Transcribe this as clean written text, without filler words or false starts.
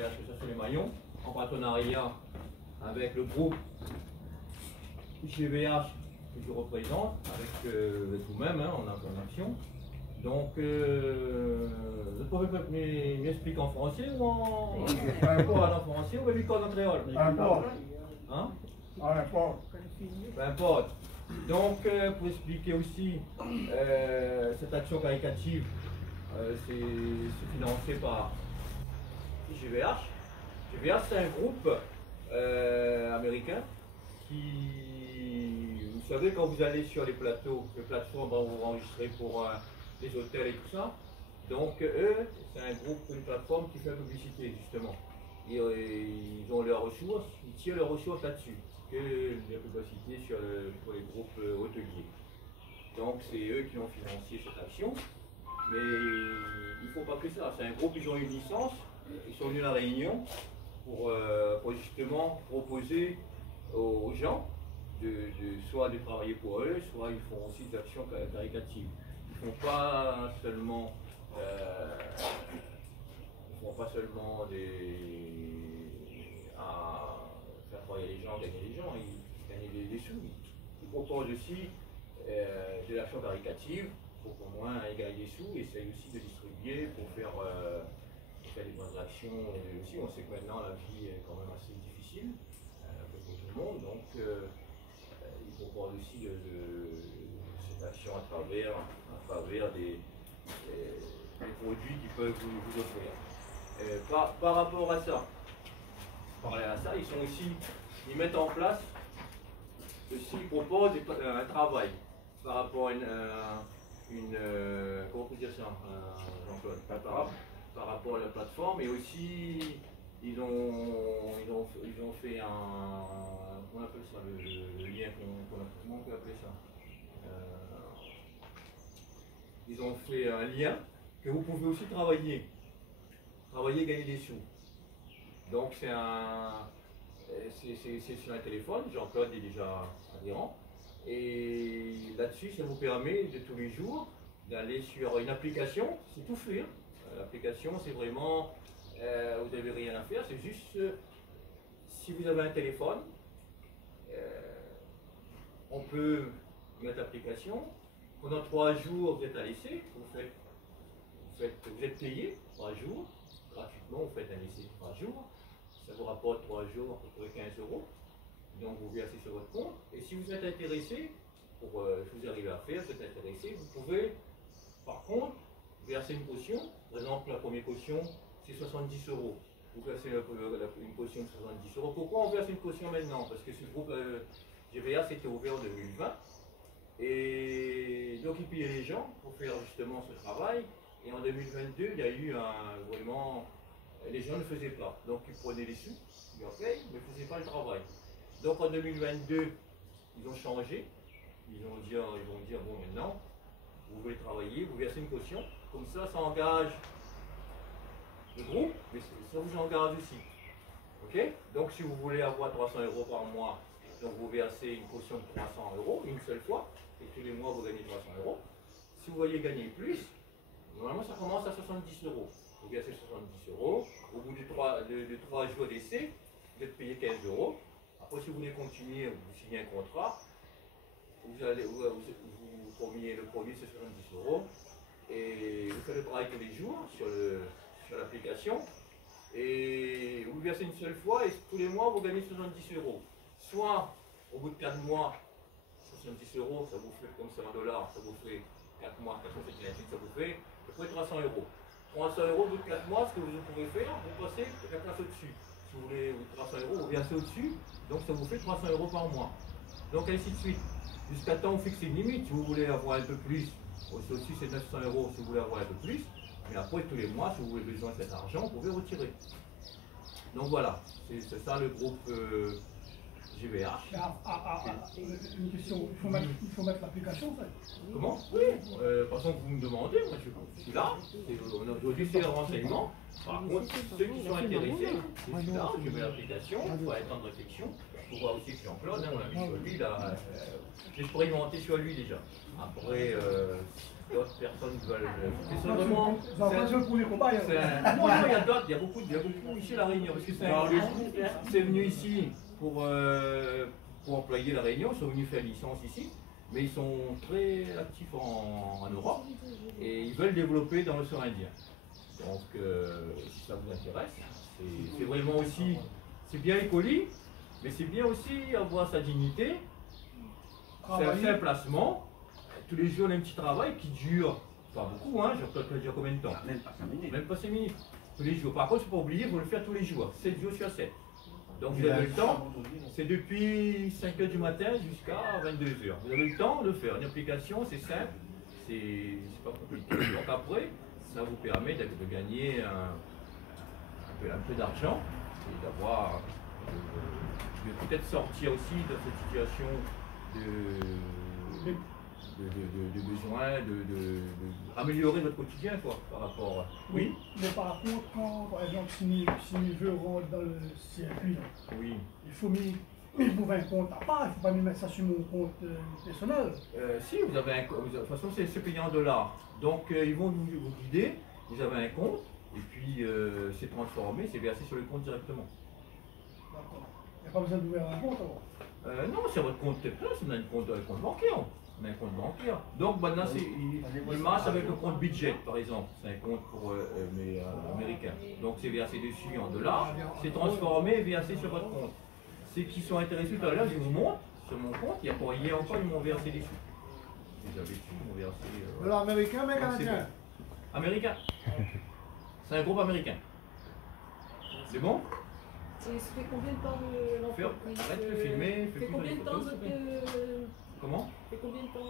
l'association Les Maillons, en partenariat avec le groupe GVH que je représente, avec vous-même, hein, en action. Donc, vous pouvez m'expliquer en français ou en français ou en créole? Hein? Peu importe. Donc, pour expliquer aussi, cette action caritative, c'est financé par GVH. GVH, c'est un groupe américain qui, vous savez, quand vous allez sur les plateaux, les plateformes où vous enregistrez pour les hôtels et tout ça, donc eux, c'est un groupe, une plateforme qui fait la publicité, justement. Ils ont leurs ressources, ils tirent leurs ressources là-dessus, que la publicité pour les groupes hôteliers. Donc c'est eux qui ont financé cette action, mais il ne faut pas que ça. C'est un groupe, ils ont une licence, ils sont venus à la Réunion pour justement proposer aux gens soit de travailler pour eux, soit ils font aussi des actions caritatives. Ils ne font pas seulement à faire travailler les gens, gagner les gens, ils gagnent des sous. Ils proposent aussi de l'action caritative pour qu'au moins ils gagnent des sous, et essayent aussi de distribuer pour faire des bonnes actions. Et aussi, on sait que maintenant la vie est quand même assez difficile pour tout le monde, donc ils proposent aussi cette action à travers des produits qu'ils peuvent vous offrir. Par rapport à ça, ils mettent en place aussi, ils proposent un travail par rapport à comment on peut dire ça, Jean-Claude, par rapport à la plateforme, et aussi ils ont fait comment on appelle ça, le lien comment on peut appeler ça, ils ont fait un lien que vous pouvez aussi travailler et gagner des sous. Donc c'est sur un téléphone, Jean-Claude est déjà adhérent, et là-dessus ça vous permet de tous les jours d'aller sur une application, c'est tout fait. Hein. L'application c'est vraiment, vous n'avez rien à faire, c'est juste si vous avez un téléphone, on peut mettre l'application, pendant 3 jours vous êtes à l'essai, vous êtes payé 3 jours, gratuitement, vous faites un essai de 3 jours, ça vous rapporte 3 jours à peu près 15 €, donc vous versez sur votre compte, et si vous êtes intéressé, si vous arrivez à faire, vous êtes intéressé, vous pouvez par contre verser une caution. Par exemple, la première caution c'est 70 €. Vous versez une caution de 70 €. Pourquoi on verse une caution maintenant? Parce que ce groupe GVA c'était ouvert en 2020, et donc ils payaient les gens pour faire justement ce travail. Et en 2022, il y a eu vraiment, les gens ne faisaient pas. Donc ils prenaient les sous, ils en payent, mais ne faisaient pas le travail. Donc en 2022, ils ont changé. Ils vont dire bon, maintenant, vous voulez travailler, vous versez une caution. Comme ça engage le groupe, mais ça vous engage aussi. Ok? Donc si vous voulez avoir 300 € par mois, donc vous versez une caution de 300 € une seule fois, et tous les mois vous gagnez 300 €. Si vous voyez gagner plus, normalement, ça commence à 70 €. Vous versez 70 €. Au bout de 3 jours d'essai, vous êtes payé 15 €. Après, si vous voulez continuer, vous signez un contrat. Le premier, c'est 70 €. Et vous faites le travail tous les jours sur l'application. Et vous versez une seule fois, et tous les mois, vous gagnez 70 €. Soit, au bout de 4 mois, 70 €, ça vous fait, comme c'est en dollars, ça vous fait 4 mois, 458, ça vous fait à peu près 300 €. 300 € au bout de 4 mois, ce que vous pouvez faire, vous passez la place au-dessus. Si vous voulez 300 €, vous versez au-dessus, donc ça vous fait 300 € par mois. Donc ainsi de suite. Jusqu'à temps, on fixe une limite. Si vous voulez avoir un peu plus, au-dessus c'est 900 € si vous voulez avoir un peu plus. Mais après, tous les mois, si vous avez besoin de cet argent, vous pouvez retirer. Donc voilà, c'est ça le groupe GVH. Une question, il faut mettre l'application en fait. Comment? Oui, de toute façon vous me demandez, moi je suis là, aujourd'hui c'est le renseignement. Par contre, ceux qui sont intéressés, je suis là, je mets l'application, il faut être en réflexion. Il faut voir aussi que Jean-Claude, on l'a mis sur lui, là, j'ai expérimenté sur lui déjà. Après, d'autres personnes veulent. C'est Ça, vraiment. ça va jouer pour les cobayes. Non, non, il y a d'autres, il y a beaucoup ici à La Réunion, parce que c'est venu ici pour employer La Réunion, ils sont venus faire licence ici, mais ils sont très actifs en Europe et ils veulent développer dans l'océan Indien. Donc, si ça vous intéresse, c'est vraiment aussi, c'est bien écoli, mais c'est bien aussi avoir sa dignité, faire un placement. Tous les jours, on a un petit travail qui dure, pas beaucoup, hein, ça dure combien de temps? Même pas 5 minutes. Même pas 5 minutes. Tous les jours. Par contre, il ne faut pas oublier, il faut le faire tous les jours, 7 jours sur 7. Donc vous avez le temps, c'est depuis 5 h du matin jusqu'à 22 h. Vous avez le temps de le faire. Une application, c'est simple, c'est pas compliqué. Donc après, ça vous permet de gagner un peu d'argent et d'avoir, de peut-être sortir aussi de cette situation de besoin, améliorer votre quotidien quoi, par rapport. Oui. Mais par contre, quand par exemple, si je rentre dans le circuit, Oui. il faut m'ouvrir un compte à part, il ne faut pas me mettre ça sur mon compte personnel. Si, vous avez un compte, de toute façon c'est payé en dollars. Donc ils vont vous guider, vous avez un compte, et puis c'est transformé, c'est versé sur le compte directement. D'accord. Il n'y a pas besoin d'ouvrir un compte alors. Non, c'est votre compte plein, c'est un compte bancaire. On a un compte bancaire. Donc maintenant, il marche avec le compte budget, par exemple. C'est un compte pour américain. Donc c'est versé dessus en dollars, c'est transformé et versé sur votre compte. Ceux qui sont intéressés tout à l'heure, je vous montre sur mon compte, il y a pas hier encore, ils m'ont versé dessus. Déjà dessus, ils m'ont versé. Dollar américain, mais canadien. Américain. C'est un groupe américain. C'est bon? Et ça fait combien de temps l'entreprise Arrête de filmer, fais fait plus combien de de temps photos, s'il te plaît. Comment? fait combien de temps